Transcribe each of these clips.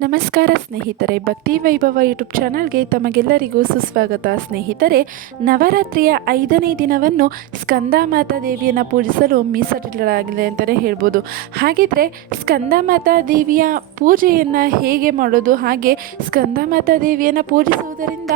ನಮಸ್ಕಾರ ಸ್ನೇಹಿತರೆ, ಭಕ್ತಿ ವೈಭವ ಯೂಟ್ಯೂಬ್ ಚಾನಲ್ಗೆ ತಮಗೆಲ್ಲರಿಗೂ ಸುಸ್ವಾಗತ. ಸ್ನೇಹಿತರೆ, ನವರಾತ್ರಿಯ ಐದನೇ ದಿನವನ್ನು ಸ್ಕಂದಮಾತಾ ದೇವಿಯನ್ನು ಪೂಜಿಸಲು ಮೀಸಲಿಡಲಾಗಿದೆ ಅಂತಲೇ ಹೇಳ್ಬೋದು. ಹಾಗಿದ್ರೆ ಸ್ಕಂದಮಾತಾ ದೇವಿಯ ಪೂಜೆಯನ್ನು ಹೇಗೆ ಮಾಡೋದು, ಹಾಗೆ ಸ್ಕಂದಮಾತಾ ದೇವಿಯನ್ನು ಪೂಜಿಸುವುದರಿಂದ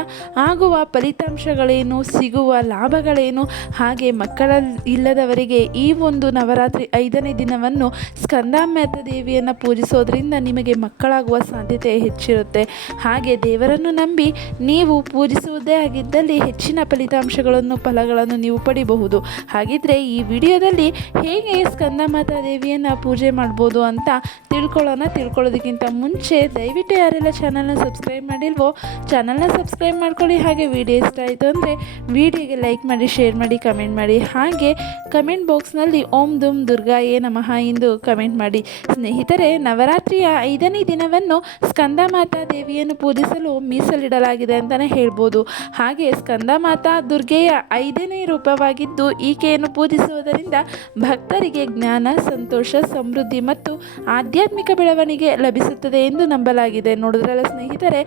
ಆಗುವ ಫಲಿತಾಂಶಗಳೇನು, ಸಿಗುವ ಲಾಭಗಳೇನು, ಹಾಗೆ ಮಕ್ಕಳ ಇಲ್ಲದವರಿಗೆ ಈ ಒಂದು ನವರಾತ್ರಿ ಐದನೇ ದಿನವನ್ನು ಸ್ಕಂದಮಾತಾ ದೇವಿಯನ್ನು ಪೂಜಿಸೋದ್ರಿಂದ ನಿಮಗೆ ಮಕ್ಕಳಾಗುವ ಸಾಧ್ಯತೆ ಹೆಚ್ಚಿರುತ್ತೆ. ಹಾಗೆ ದೇವರನ್ನು ನಂಬಿ ನೀವು ಪೂಜಿಸುವುದೇ ಆಗಿದ್ದಲ್ಲಿ ಹೆಚ್ಚಿನ ಫಲಿತಾಂಶಗಳನ್ನು, ಫಲಗಳನ್ನು ನೀವು ಪಡಿಬಹುದು. ಹಾಗಿದ್ರೆ ಈ ವಿಡಿಯೋದಲ್ಲಿ ಹೇಗೆ ಸ್ಕಂದಮಾತಾ ದೇವಿಯನ್ನು ಪೂಜೆ ಮಾಡ್ಬೋದು ಅಂತ ತಿಳ್ಕೊಳ್ಳೋಣ. ತಿಳ್ಕೊಳ್ಳೋದಕ್ಕಿಂತ ಮುಂಚೆ ದಯವಿಟ್ಟು ಯಾರೆಲ್ಲ ಚಾನಲ್ನ ಸಬ್ಸ್ಕ್ರೈಬ್ ಮಾಡಿಲ್ವೋ, ಚಾನಲ್ನ ಸಬ್ಸ್ಕ್ರೈಬ್ ಮಾಡ್ಕೊಳ್ಳಿ. ಹಾಗೆ ವಿಡಿಯೋ ಇಷ್ಟ ಆಯಿತು ಅಂದರೆ ವಿಡಿಯೋಗೆ ಲೈಕ್ ಮಾಡಿ, ಶೇರ್ ಮಾಡಿ, ಕಮೆಂಟ್ ಮಾಡಿ. ಹಾಗೆ ಕಮೆಂಟ್ ಬಾಕ್ಸ್ನಲ್ಲಿ ಓಂ ದುಮ್ ದುರ್ಗಾ ಏ ನಮಃ ಎಂದು ಕಮೆಂಟ್ ಮಾಡಿ. ಸ್ನೇಹಿತರೆ, ನವರಾತ್ರಿಯ ಐದನೇ ದಿನವನ್ನು ಸ್ಕಂದಮಾತಾ ದೇವಿಯನ್ನು ಪೂಜಿಸಲು ಮೀಸಲಿಡಲಾಗಿದೆ ಅಂತಲೇ ಹೇಳ್ಬೋದು. ಹಾಗೆ ಸ್ಕಂದ ಮಾತಾ ದುರ್ಗೆಯ ಐದನೇ ರೂಪವಾಗಿದ್ದು, ಈಕೆಯನ್ನು ಪೂಜಿಸುವುದರಿಂದ ಭಕ್ತರಿಗೆ ಜ್ಞಾನ, ಸಂತೋಷ, ಸಮೃದ್ಧಿ ಮತ್ತು ಆಧ್ಯಾತ್ಮಿಕ ಬೆಳವಣಿಗೆ ಲಭಿಸುತ್ತದೆ ಎಂದು ನಂಬಲಾಗಿದೆ. ನೋಡಿದ್ರಲ್ಲ ಸ್ನೇಹಿತರೆ,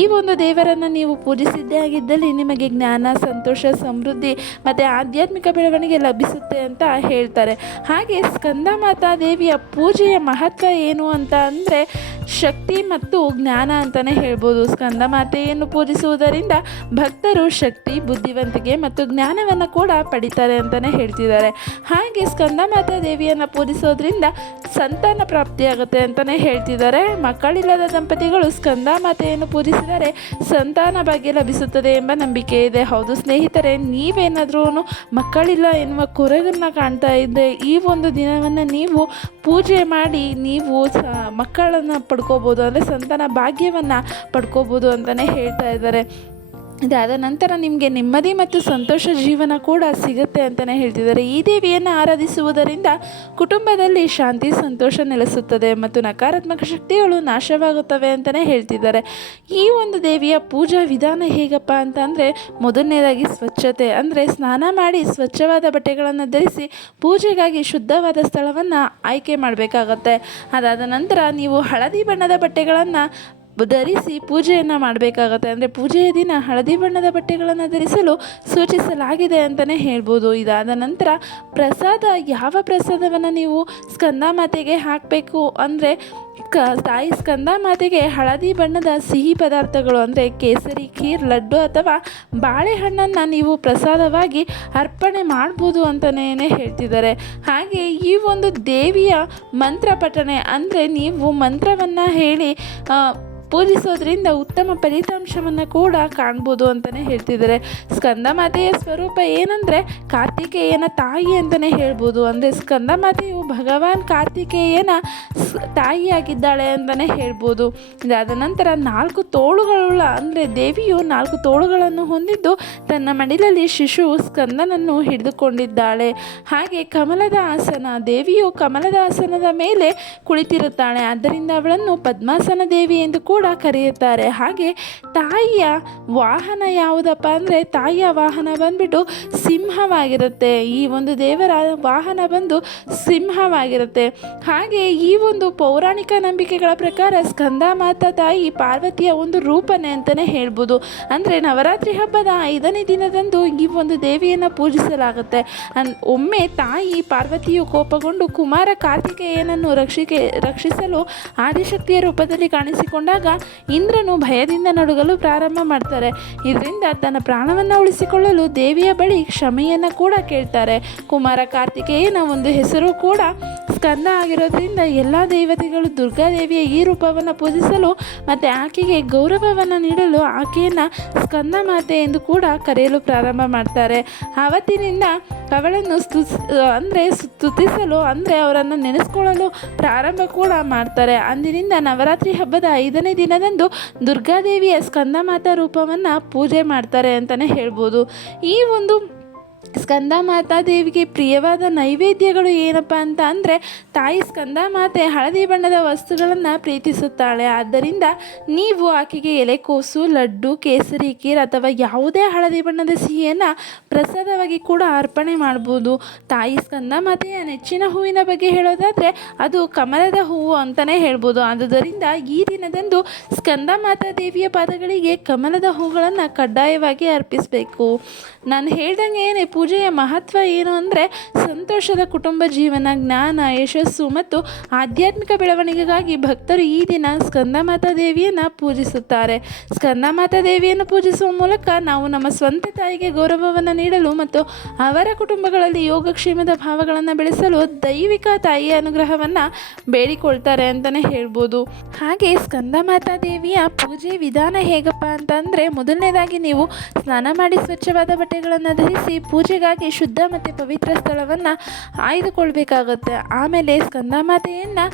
ಈ ಒಂದು ದೇವರನ್ನು ನೀವು ಪೂಜಿಸಿದ್ದೇ ಆಗಿದ್ದಲ್ಲಿ ನಿಮಗೆ ಜ್ಞಾನ, ಸಂತೋಷ, ಸಮೃದ್ಧಿ ಮತ್ತು ಆಧ್ಯಾತ್ಮಿಕ ಬೆಳವಣಿಗೆ ಲಭಿಸುತ್ತೆ ಅಂತ ಹೇಳ್ತಾರೆ. ಹಾಗೆ ಸ್ಕಂದ ಮಾತಾ ದೇವಿಯ ಪೂಜೆಯ ಮಹತ್ವ ಏನು ಅಂತ ಅಂದರೆ ಶಕ್ತಿ ಮತ್ತು ಜ್ಞಾನ ಅಂತಲೇ ಹೇಳ್ಬೋದು. ಸ್ಕಂದ ಮಾತೆಯನ್ನು ಪೂಜಿಸುವುದರಿಂದ ಭಕ್ತರು ಶಕ್ತಿ, ಬುದ್ಧಿವಂತಿಕೆ ಮತ್ತು ಜ್ಞಾನವನ್ನು ಕೂಡ ಪಡಿತಾರೆ ಅಂತಲೇ ಹೇಳ್ತಿದ್ದಾರೆ. ಹಾಗೆ ಸ್ಕಂದ ಮಾತಾ ದೇವಿಯನ್ನು ಪೂಜಿಸೋದ್ರಿಂದ ಸಂತಾನ ಪ್ರಾಪ್ತಿಯಾಗುತ್ತೆ ಅಂತಲೇ ಹೇಳ್ತಿದ್ದಾರೆ. ಮಕ್ಕಳಿಲ್ಲದ ದಂಪತಿಗಳು ಸ್ಕಂದ ಮಾತೆಯನ್ನು ಪೂಜಿಸಿದರೆ ಸಂತಾನ ಭಾಗ್ಯ ಲಭಿಸುತ್ತದೆ ಎಂಬ ನಂಬಿಕೆ ಇದೆ. ಹೌದು ಸ್ನೇಹಿತರೆ ನೀವೇನಾದ್ರೂ ಮಕ್ಕಳಿಲ್ಲ ಎನ್ನುವ ಕೊರಗನ್ನು ಕಾಣ್ತಾ ಇದ್ದರೆ ಈ ಒಂದು ದಿನವನ್ನು ನೀವು ಪೂಜೆ ಮಾಡಿ ನೀವು ಸ ಮಕ್ಕಳನ್ನು ಪಡ್ಕೋಬೋದು ಅಂದರೆ ಸಂತಾನ ಭಾಗ್ಯವನ್ನು ಪಡ್ಕೋಬೋದು ಅಂತಲೇ ಹೇಳ್ತಾ ಇದ್ದಾರೆ. ಇದಾದ ನಂತರ ನಿಮಗೆ ನೆಮ್ಮದಿ ಮತ್ತು ಸಂತೋಷ ಜೀವನ ಕೂಡ ಸಿಗುತ್ತೆ ಅಂತಲೇ ಹೇಳ್ತಿದ್ದಾರೆ. ಈ ದೇವಿಯನ್ನು ಆರಾಧಿಸುವುದರಿಂದ ಕುಟುಂಬದಲ್ಲಿ ಶಾಂತಿ, ಸಂತೋಷ ನೆಲೆಸುತ್ತದೆ ಮತ್ತು ನಕಾರಾತ್ಮಕ ಶಕ್ತಿಗಳು ನಾಶವಾಗುತ್ತವೆ ಅಂತಲೇ ಹೇಳ್ತಿದ್ದಾರೆ. ಈ ಒಂದು ದೇವಿಯ ಪೂಜಾ ವಿಧಾನ ಹೇಗಪ್ಪ ಅಂತ ಅಂದರೆ ಮೊದಲನೇದಾಗಿ ಸ್ವಚ್ಛತೆ, ಅಂದರೆ ಸ್ನಾನ ಮಾಡಿ ಸ್ವಚ್ಛವಾದ ಬಟ್ಟೆಗಳನ್ನು ಧರಿಸಿ ಪೂಜೆಗಾಗಿ ಶುದ್ಧವಾದ ಸ್ಥಳವನ್ನು ಆಯ್ಕೆ ಮಾಡಬೇಕಾಗತ್ತೆ. ಅದಾದ ನಂತರ ನೀವು ಹಳದಿ ಬಣ್ಣದ ಬಟ್ಟೆಗಳನ್ನು ಧರಿಸಿ ಪೂಜೆಯನ್ನು ಮಾಡಬೇಕಾಗತ್ತೆ. ಅಂದರೆ ಪೂಜೆಯ ದಿನ ಹಳದಿ ಬಣ್ಣದ ಬಟ್ಟೆಗಳನ್ನು ಧರಿಸಲು ಸೂಚಿಸಲಾಗಿದೆ ಅಂತಲೇ ಹೇಳ್ಬೋದು. ಇದಾದ ನಂತರ ಪ್ರಸಾದ, ಯಾವ ಪ್ರಸಾದವನ್ನು ನೀವು ಸ್ಕಂದ ಮಾತೆಗೆ ಹಾಕಬೇಕು? ಅಂದರೆ ಕ, ತಾಯಿ ಸ್ಕಂದ ಮಾತೆಗೆ ಹಳದಿ ಬಣ್ಣದ ಸಿಹಿ ಪದಾರ್ಥಗಳು, ಅಂದರೆ ಕೇಸರಿ, ಖೀರ್, ಲಡ್ಡು ಅಥವಾ ಬಾಳೆಹಣ್ಣನ್ನು ನೀವು ಪ್ರಸಾದವಾಗಿ ಅರ್ಪಣೆ ಮಾಡ್ಬೋದು ಅಂತಲೇ ಹೇಳ್ತಿದ್ದಾರೆ. ಹಾಗೆ ಈ ಒಂದು ದೇವಿಯ ಮಂತ್ರ ಪಠಣೆ, ಅಂದರೆ ನೀವು ಮಂತ್ರವನ್ನು ಹೇಳಿ ಪೂಜಿಸೋದ್ರಿಂದ ಉತ್ತಮ ಫಲಿತಾಂಶವನ್ನು ಕೂಡ ಕಾಣ್ಬೋದು ಅಂತಲೇ ಹೇಳ್ತಿದ್ದಾರೆ. ಸ್ಕಂದ ಮಾತೆಯ ಸ್ವರೂಪ ಏನಂದರೆ ಕಾರ್ತಿಕೇಯನ ತಾಯಿ ಅಂತಲೇ ಹೇಳ್ಬೋದು. ಅಂದರೆ ಸ್ಕಂದ ಮಾತೆಯು ಭಗವಾನ್ ಕಾರ್ತಿಕೇಯನ ತಾಯಿಯಾಗಿದ್ದಾಳೆ ಅಂತಲೇ ಹೇಳ್ಬೋದು. ಇದಾದ ನಂತರ ನಾಲ್ಕು ತೋಳುಗಳುಳ್ಳ ಅಂದರೆ ದೇವಿಯು ನಾಲ್ಕು ತೋಳುಗಳನ್ನು ಹೊಂದಿದ್ದು ತನ್ನ ಮಡಿಲಲ್ಲಿ ಶಿಶು ಸ್ಕಂದನನ್ನು ಹಿಡಿದುಕೊಂಡಿದ್ದಾಳೆ. ಹಾಗೆ ಕಮಲದ ಆಸನ ದೇವಿಯು ಕಮಲದ ಆಸನದ ಮೇಲೆ ಕುಳಿತಿರುತ್ತಾಳೆ. ಆದ್ದರಿಂದ ಅವಳನ್ನು ಪದ್ಮಾಸನ ದೇವಿ ಎಂದು ಕೂಡ ಕರೆಯುತ್ತಾರೆ. ಹಾಗೆ ತಾಯಿಯ ವಾಹನ ಯಾವುದಪ್ಪ ಅಂದರೆ ತಾಯಿಯ ವಾಹನ ಬಂದ್ಬಿಟ್ಟು ಸಿಂಹವಾಗಿರುತ್ತೆ. ಈ ಒಂದು ದೇವರ ವಾಹನ ಬಂದು ಸಿಂಹವಾಗಿರುತ್ತೆ. ಹಾಗೆ ಈ ಒಂದು ಪೌರಾಣಿಕ ನಂಬಿಕೆಗಳ ಪ್ರಕಾರ ಸ್ಕಂದ ಮಾತಾ ತಾಯಿ ಪಾರ್ವತಿಯ ಒಂದು ರೂಪನೆ ಅಂತಲೇ ಹೇಳ್ಬೋದು. ಅಂದರೆ ನವರಾತ್ರಿ ಹಬ್ಬದ ಐದನೇ ದಿನದಂದು ಈ ಒಂದು ದೇವಿಯನ್ನು ಪೂಜಿಸಲಾಗುತ್ತೆ. ಅನ್, ಒಮ್ಮೆ ತಾಯಿ ಪಾರ್ವತಿಯು ಕೋಪಗೊಂಡು ಕುಮಾರ ಕಾರ್ತಿಕೇಯನನ್ನು ರಕ್ಷಿಕೆ, ರಕ್ಷಿಸಲು ಆದಿಶಕ್ತಿಯ ರೂಪದಲ್ಲಿ ಕಾಣಿಸಿಕೊಂಡಾಗ ಇಂದ್ರನು ಭಯದಿಂದ ನಡುಗಲು ಪ್ರಾರಂಭ ಮಾಡ್ತಾರೆ. ಇದರಿಂದ ತನ್ನ ಪ್ರಾಣವನ್ನು ಉಳಿಸಿಕೊಳ್ಳಲು ದೇವಿಯ ಬಳಿ ಕ್ಷಮೆಯನ್ನು ಕೂಡ ಕೇಳ್ತಾರೆ. ಕುಮಾರ ಕಾರ್ತಿಕೇಯನ ಒಂದು ಹೆಸರು ಕೂಡ ಸ್ಕಂದ ಆಗಿರೋದ್ರಿಂದ ಎಲ್ಲ ದೇವತೆಗಳು ದುರ್ಗಾದೇವಿಯ ಈ ರೂಪವನ್ನು ಪೂಜಿಸಲು ಮತ್ತು ಆಕೆಗೆ ಗೌರವವನ್ನು ನೀಡಲು ಆಕೆಯನ್ನು ಸ್ಕಂದ ಮಾತೆ ಎಂದು ಕೂಡ ಕರೆಯಲು ಪ್ರಾರಂಭ ಮಾಡ್ತಾರೆ. ಆವತ್ತಿನಿಂದ ಅವಳನ್ನು ಸ್ತುಸ್ ಅಂದರೆ ಸ್ತುತಿಸಲು, ಅಂದರೆ ಅವರನ್ನು ನೆನೆಸ್ಕೊಳ್ಳಲು ಪ್ರಾರಂಭ ಕೂಡ ಮಾಡ್ತಾರೆ. ಅಂದಿನಿಂದ ನವರಾತ್ರಿ ಹಬ್ಬದ ಐದನೇ ದಿನದಂದು ದುರ್ಗಾದೇವಿಯ ಸ್ಕಂದಮಾತಾ ರೂಪವನ್ನು ಪೂಜೆ ಮಾಡ್ತಾರೆ ಅಂತಲೇ ಹೇಳ್ಬೋದು. ಈ ಒಂದು ಸ್ಕಂದ ಮಾತಾ ದೇವಿಗೆ ಪ್ರಿಯವಾದ ನೈವೇದ್ಯಗಳು ಏನಪ್ಪ ಅಂತ ಅಂದರೆ, ತಾಯಿ ಸ್ಕಂದ ಮಾತೆ ಹಳದಿ ಬಣ್ಣದ ವಸ್ತುಗಳನ್ನು ಪ್ರೀತಿಸುತ್ತಾಳೆ. ಆದ್ದರಿಂದ ನೀವು ಆಕೆಗೆ ಎಲೆಕೋಸು ಲಡ್ಡು, ಕೇಸರಿ ಕೀರ್ ಅಥವಾ ಯಾವುದೇ ಹಳದಿ ಬಣ್ಣದ ಸಿಹಿಯನ್ನು ಪ್ರಸಾದವಾಗಿ ಕೂಡ ಅರ್ಪಣೆ ಮಾಡ್ಬೋದು. ತಾಯಿ ಸ್ಕಂದ ಮಾತೆಯ ನೆಚ್ಚಿನ ಹೂವಿನ ಬಗ್ಗೆ ಹೇಳೋದಾದರೆ, ಅದು ಕಮಲದ ಹೂವು ಅಂತಲೇ ಹೇಳ್ಬೋದು. ಆದುದರಿಂದ ಈ ದಿನದಂದು ಸ್ಕಂದ ಮಾತಾ ದೇವಿಯ ಪಾದಗಳಿಗೆ ಕಮಲದ ಹೂಗಳನ್ನು ಕಡ್ಡಾಯವಾಗಿ ಅರ್ಪಿಸಬೇಕು. ನಾನು ಹೇಳ್ದಂಗೆ ಏನೇ ಪೂಜೆಯ ಮಹತ್ವ ಏನು ಅಂದರೆ ಸಂತೋಷದ ಕುಟುಂಬ ಜೀವನ, ಜ್ಞಾನ, ಯಶಸ್ಸು ಮತ್ತು ಆಧ್ಯಾತ್ಮಿಕ ಬೆಳವಣಿಗೆಗಾಗಿ ಭಕ್ತರು ಈ ದಿನ ಸ್ಕಂದಮಾತಾ ದೇವಿಯನ್ನು ಪೂಜಿಸುತ್ತಾರೆ. ಸ್ಕಂದಮಾತಾ ದೇವಿಯನ್ನು ಪೂಜಿಸುವ ಮೂಲಕ ನಾವು ನಮ್ಮ ಸ್ವಂತ ತಾಯಿಗೆ ಗೌರವವನ್ನು ನೀಡಲು ಮತ್ತು ಅವರ ಕುಟುಂಬಗಳಲ್ಲಿ ಯೋಗಕ್ಷೇಮದ ಭಾವಗಳನ್ನು ಬೆಳೆಸಲು ದೈವಿಕ ತಾಯಿಯ ಅನುಗ್ರಹವನ್ನು ಬೇಡಿಕೊಳ್ತಾರೆ ಅಂತಲೇ ಹೇಳ್ಬೋದು. ಹಾಗೆ ಸ್ಕಂದಮಾತಾ ದೇವಿಯ ಪೂಜೆ ವಿಧಾನ ಹೇಗಪ್ಪ ಅಂತಂದರೆ, ಮೊದಲನೇದಾಗಿ ನೀವು ಸ್ನಾನ ಮಾಡಿ ಸ್ವಚ್ಛವಾದ ಬಟ್ಟೆಗಳನ್ನು ಧರಿಸಿ ಪೂಜೆಗಾಗಿ ಶುದ್ಧ ಮತ್ತು ಪವಿತ್ರ ಸ್ಥಳವನ್ನು ಆಯ್ದುಕೊಳ್ಬೇಕಾಗತ್ತೆ. ಆಮೇಲೆ ಸ್ಕಂದಮಾತೆಯನ್ನು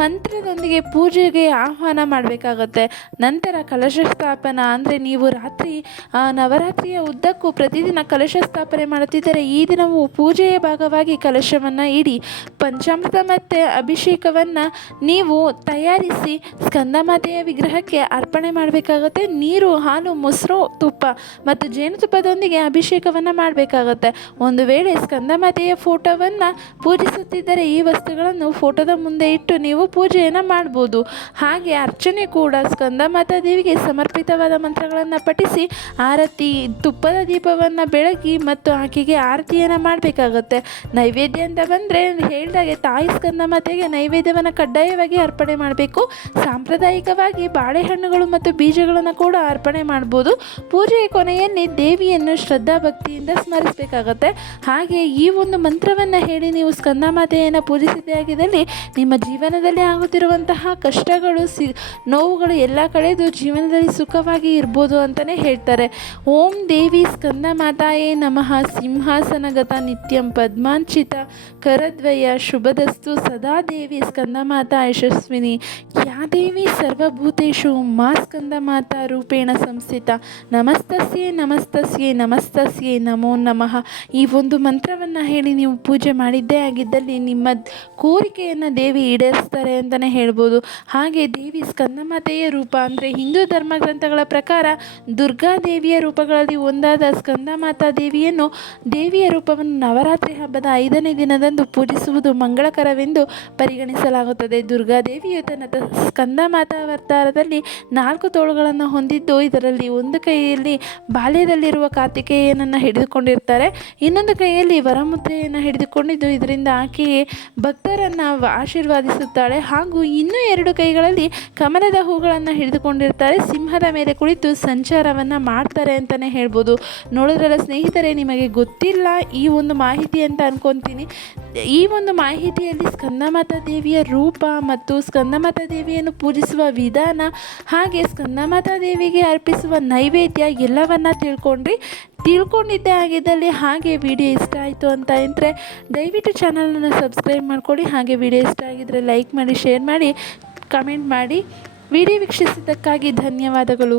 ಮಂತ್ರದೊಂದಿಗೆ ಪೂಜೆಗೆ ಆಹ್ವಾನ ಮಾಡಬೇಕಾಗತ್ತೆ. ನಂತರ ಕಲಶ ಸ್ಥಾಪನ ಅಂದರೆ ನೀವು ರಾತ್ರಿ ನವರಾತ್ರಿಯ ಉದ್ದಕ್ಕೂ ಪ್ರತಿದಿನ ಕಲಶ ಸ್ಥಾಪನೆ ಮಾಡುತ್ತಿದ್ದರೆ ಈ ದಿನವೂ ಪೂಜೆಯ ಭಾಗವಾಗಿ ಕಲಶವನ್ನು ಇಡಿ, ಪಂಚಾಮೃತ ಮತ್ತು ಅಭಿಷೇಕವನ್ನು ನೀವು ತಯಾರಿಸಿ ಸ್ಕಂದಮಾತೆಯ ವಿಗ್ರಹಕ್ಕೆ ಅರ್ಪಣೆ ಮಾಡಬೇಕಾಗತ್ತೆ. ನೀರು, ಹಾಲು, ಮೊಸರು, ತುಪ್ಪ ಮತ್ತು ಜೇನುತುಪ್ಪದೊಂದಿಗೆ ಅಭಿಷೇಕವನ್ನು ಮಾಡಬೇಕಾಗತ್ತೆ. ಒಂದು ವೇಳೆ ಸ್ಕಂದಮಾತೆಯ ಫೋಟೋವನ್ನು ಪೂಜಿಸುತ್ತಿದ್ದರೆ ಈ ವಸ್ತುಗಳನ್ನು ಫೋಟೋದ ಮುಂದೆ ಇಟ್ಟು ನೀವು ಪೂಜೆಯನ್ನು ಮಾಡ್ಬೋದು. ಹಾಗೆ ಅರ್ಚನೆ ಕೂಡ ಸ್ಕಂದಮಾತಾ ದೇವಿಗೆ ಸಮರ್ಪಿತವಾದ ಮಂತ್ರಗಳನ್ನು ಪಠಿಸಿ ಆರತಿ, ತುಪ್ಪದ ದೀಪವನ್ನು ಬೆಳಗಿ ಮತ್ತು ಆಕೆಗೆ ಆರತಿಯನ್ನು ಮಾಡಬೇಕಾಗುತ್ತೆ. ನೈವೇದ್ಯ ಅಂತ ಬಂದರೆ ಹೇಳಿದಾಗೆ ತಾಯಿ ಸ್ಕಂದಮಾತೆಗೆ ನೈವೇದ್ಯವನ್ನು ಕಡ್ಡಾಯವಾಗಿ ಅರ್ಪಣೆ ಮಾಡಬೇಕು. ಸಾಂಪ್ರದಾಯಿಕವಾಗಿ ಬಾಳೆಹಣ್ಣುಗಳು ಮತ್ತು ಬೀಜಗಳನ್ನು ಕೂಡ ಅರ್ಪಣೆ ಮಾಡ್ಬೋದು. ಪೂಜೆಯ ಕೊನೆಯಲ್ಲಿ ದೇವಿಯನ್ನು ಶ್ರದ್ಧಾ ಭಕ್ತಿಯಿಂದ ಸ್ಮರಿಸಬೇಕಾಗತ್ತೆ ಹಾಗೆ ಈ ಒಂದು ಮಂತ್ರವನ್ನು ಹೇಳಿ ನೀವು ಸ್ಕಂದಮಾತೆಯನ್ನು ಪೂಜಿಸಿದ್ದೇ ಆಗಿದ್ದಲ್ಲಿ ನಿಮ್ಮ ಜೀವನದಲ್ಲಿ ಆಗುತ್ತಿರುವಂತಹ ಕಷ್ಟಗಳು, ಸಿ, ನೋವುಗಳು ಎಲ್ಲ ಕಳೆದು ಜೀವನದಲ್ಲಿ ಸುಖವಾಗಿ ಇರ್ಬೋದು ಅಂತಲೇ ಹೇಳ್ತಾರೆ. ಓಂ ದೇವಿ ಸ್ಕಂದ ಮಾತಾಯೇ ನಮಃ. ಸಿಂಹಾಸನಗತ ನಿತ್ಯಂ ಪದ್ಮಾಂಚಿತ ಕರದ್ವಯ ಶುಭದಸ್ತು ಸದಾ ದೇವಿ ಸ್ಕಂದ ಮಾತಾ ಯಶಸ್ವಿನಿ. ಯಾ ದೇವಿ ಸರ್ವಭೂತೇಶು ಮಾ ಸ್ಕಂದ ಮಾತಾ ರೂಪೇಣ ಸಂಸ್ಥಿತ. ನಮಸ್ತಸ್ಯೇ, ನಮಸ್ತಸ್ಯೆ, ನಮಸ್ತಸ್ಯೇ, ನಮೋ ನಮಃ. ಈ ಒಂದು ಮಂತ್ರವನ್ನು ಹೇಳಿ ನೀವು ಪೂಜೆ ಮಾಡಿದ್ದೇ ಆಗಿದ್ದಲ್ಲಿ ನಿಮ್ಮ ಕೋರಿಕೆಯನ್ನು ದೇವಿ ಈಡೇರಿಸ್ತಾರೆ ಅಂತಲೇ ಹೇಳ್ಬೋದು. ಹಾಗೆ ದೇವಿ ಸ್ಕಂದಮಾತೆಯ ರೂಪ ಅಂದರೆ ಹಿಂದೂ ಧರ್ಮ ಗ್ರಂಥಗಳ ಪ್ರಕಾರ ದುರ್ಗಾ ದೇವಿಯ ರೂಪಗಳಲ್ಲಿ ಒಂದಾದ ಸ್ಕಂದಮಾತಾ ದೇವಿಯನ್ನು ದೇವಿಯ ರೂಪವನ್ನು ನವರಾತ್ರಿ ಹಬ್ಬದ ಐದನೇ ದಿನದಂದು ಪೂಜಿಸುವುದು ಮಂಗಳಕರವೆಂದು ಪರಿಗಣಿಸಲಾಗುತ್ತದೆ. ದುರ್ಗಾ ದೇವಿಯು ತನ್ನ ಸ್ಕಂದಮಾತಾ ಅವತಾರದಲ್ಲಿ ನಾಲ್ಕು ತೋಳುಗಳನ್ನು ಹೊಂದಿದ್ದು ಇದರಲ್ಲಿ ಒಂದು ಕೈಯಲ್ಲಿ ಬಾಲ್ಯದಲ್ಲಿರುವ ಕಾರ್ತಿಕೇಯನನ್ನು ಹಿಡಿದುಕೊಂಡಿರ್ತಾರೆ. ಇನ್ನೊಂದು ಕೈಯಲ್ಲಿ ವರಮುದ್ರೆಯನ್ನು ಹಿಡಿದುಕೊಂಡಿದ್ದು ಇದರಿಂದ ಆಕೆಯೇ ಭಕ್ತರನ್ನು ಆಶೀರ್ವಾದಿಸುತ್ತಾಳೆ. ಹಾಗೂ ಇನ್ನೂ ಎರಡು ಕೈಗಳಲ್ಲಿ ಕಮಲದ ಹೂಗಳನ್ನು ಹಿಡಿದುಕೊಂಡಿರ್ತಾರೆ. ಸಿಂಹದ ಮೇಲೆ ಕುಳಿತು ಸಂಚಾರವನ್ನು ಮಾಡ್ತಾರೆ ಅಂತಲೇ ಹೇಳ್ಬೋದು. ನೋಡಿದ್ರಲ್ಲ ಸ್ನೇಹಿತರೆ, ನಿಮಗೆ ಗೊತ್ತಿಲ್ಲ, ಈ ಒಂದು ಮಾಹಿತಿ ಅಂತ ಅನ್ಕೊತೀನಿ. ಈ ಒಂದು ಮಾಹಿತಿಯಲ್ಲಿ ಸ್ಕಂದಮಾತಾ ದೇವಿಯ ರೂಪ ಮತ್ತು ಸ್ಕಂದಮಾತಾ ದೇವಿಯನ್ನು ಪೂಜಿಸುವ ವಿಧಾನ, ಹಾಗೆ ಸ್ಕಂದಮಾತಾ ದೇವಿಗೆ ಅರ್ಪಿಸುವ ನೈವೇದ್ಯ ಎಲ್ಲವನ್ನ ತಿಳ್ಕೊಂಡ್ರಿ. ತಿಳ್ಕೊಂಡಿದ್ದೇ ಆಗಿದ್ದಲ್ಲಿ ಹಾಗೆ ವಿಡಿಯೋ ಇಷ್ಟ ಆಯಿತು ಅಂತ ಇದ್ದರೆ ದಯವಿಟ್ಟು ಚಾನಲನ್ನು ಸಬ್ಸ್ಕ್ರೈಬ್ ಮಾಡ್ಕೊಳ್ಳಿ ಹಾಗೆ ವಿಡಿಯೋ ಇಷ್ಟ ಆಗಿದ್ದರೆ ಲೈಕ್ ಮಾಡಿ, ಶೇರ್ ಮಾಡಿ, ಕಮೆಂಟ್ ಮಾಡಿ. ವಿಡಿಯೋ ವೀಕ್ಷಿಸಿದ್ದಕ್ಕಾಗಿ ಧನ್ಯವಾದಗಳು.